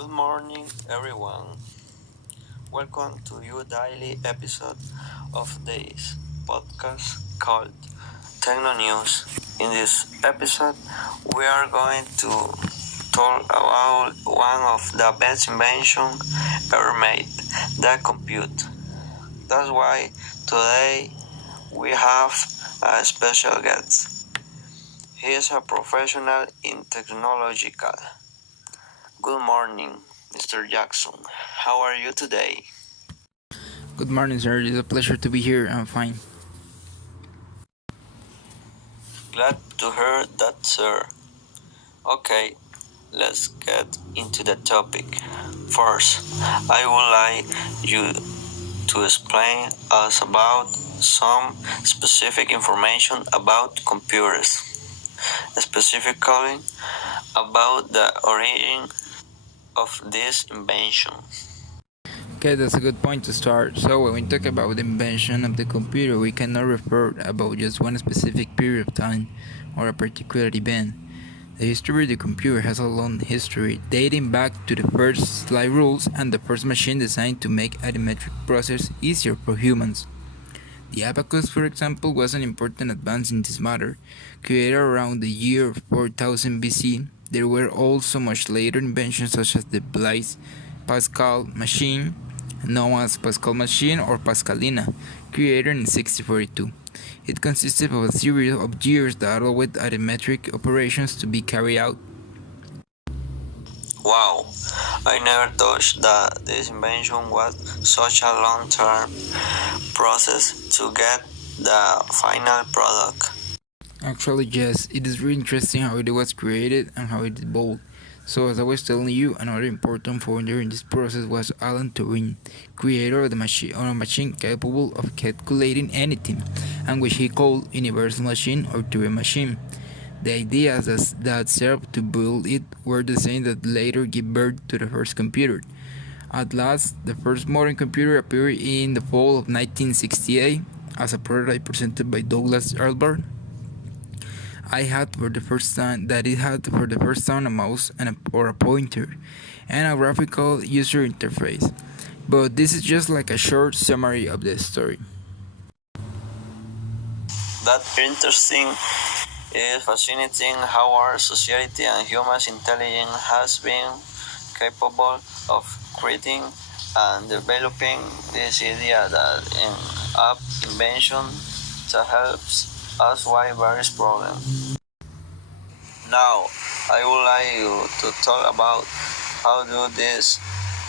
Good morning, everyone. Welcome to your daily episode of this podcast called Techno News. In this episode, we are going to talk about one of the best inventions ever made, the computer. That's why today we have a special guest. He is a professional in technological. Good morning, Mr. Jackson. How are you today? Good morning, sir. It's a pleasure to be here. I'm fine. Glad to hear that, sir. Okay, let's get into the topic. First, I would like you to explain us about some specific information about computers, specifically about the origin of this invention. Okay, that's a good point to start. So, when we talk about the invention of the computer, we cannot refer about just one specific period of time or a particular event. The history of the computer has a long history, dating back to the first slide rules and the first machine designed to make arithmetic process easier for humans. The abacus, for example, was an important advance in this matter. Created around the year 4000 BC, there were also much later inventions such as the Blaise Pascal machine, known as Pascal machine or Pascalina, created in 1642. It consisted of a series of gears that allowed arithmetic operations to be carried out. Wow, I never thought that this invention was such a long-term process to get the final product. Actually, yes, it is really interesting how it was created and how it evolved. So, as I was telling you, another important founder in this process was Alan Turing, creator of the machine, or a machine capable of calculating anything, and which he called Universal Machine or Turing Machine. The ideas that served to build it were the same that later gave birth to the first computer. At last, the first modern computer appeared in the fall of 1968 as a prototype presented by Douglas Elbart. I had for the first time that it had for the first time a mouse and or a pointer and a graphical user interface. But this is just like a short summary of the story. That's interesting. It is fascinating how our society and human intelligence has been capable of creating and developing this idea that in app invention that helps us solve various problems. Now, I would like you to talk about how do this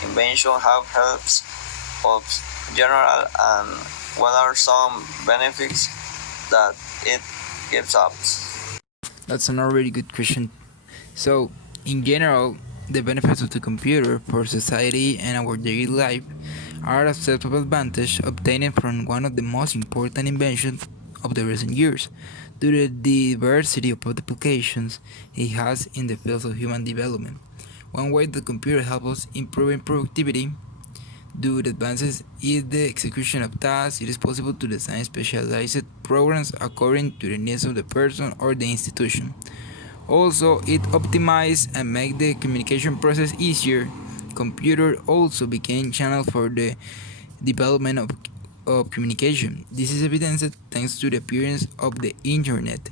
invention have helps of general and what are some benefits that it gives us. That's another really good question. So, in general, the benefits of the computer for society and our daily life are a set of advantage obtained from one of the most important inventions of the recent years, due to the diversity of applications it has in the fields of human development. One way the computer helps us improve productivity due to advances in the execution of tasks. It is possible to design specialized programs according to the needs of the person or the institution. Also, it optimizes and makes the communication process easier. Computer also became channel for the development of communication. This is evidenced thanks to the appearance of the internet,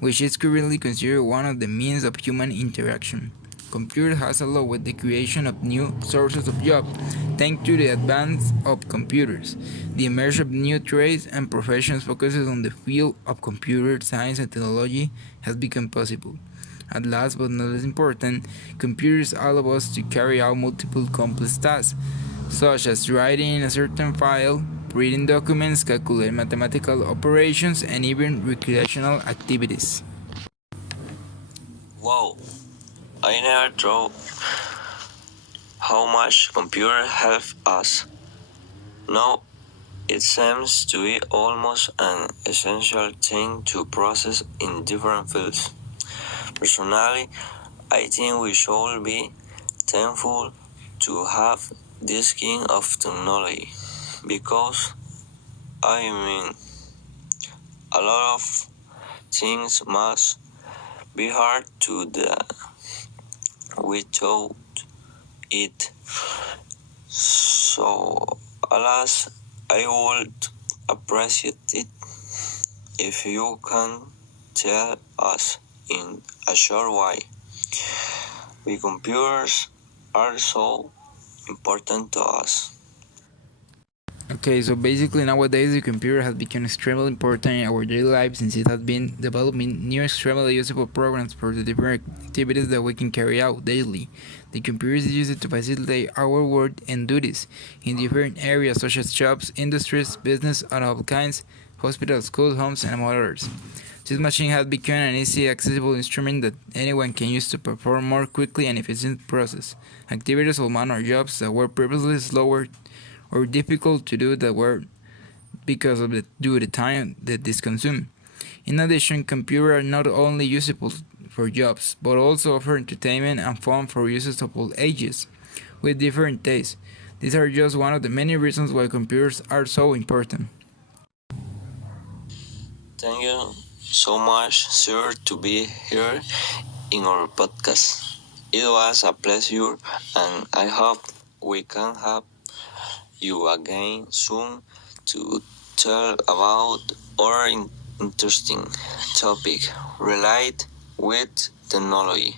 which is currently considered one of the means of human interaction. Computer has allowed the creation of new sources of jobs thanks to the advance of computers. The emergence of new trades and professions focused on the field of computer science and technology has become possible. At last but not less important, computers allow us to carry out multiple complex tasks, such as writing a certain file, reading documents, calculating mathematical operations, and even recreational activities. Wow, I never thought how much computer help us. Now it seems to be almost an essential thing to process in different fields. Personally, I think we should be thankful to have this king of technology because I mean a lot of things must be hard to do without it. So, alas, I would appreciate it if you can tell us in a short way why computers are so important to us. Okay, so basically nowadays the computer has become extremely important in our daily lives since it has been developing new extremely usable programs for the different activities that we can carry out daily. The computer is used to facilitate our work and duties in different areas such as jobs, industries, business of all kinds, hospitals, schools, homes, and others. This machine has become an easy accessible instrument that anyone can use to perform more quickly and efficient process activities or manual jobs that were previously slower or difficult to do that were because of the due to the time that this consumed. In addition, computers are not only useful for jobs, but also offer entertainment and fun for users of all ages, with different tastes. These are just one of the many reasons why computers are so important. Thank you so much, sir, to be here in our podcast. It was a pleasure, and I hope we can have you again soon to talk about our interesting topic related with technology.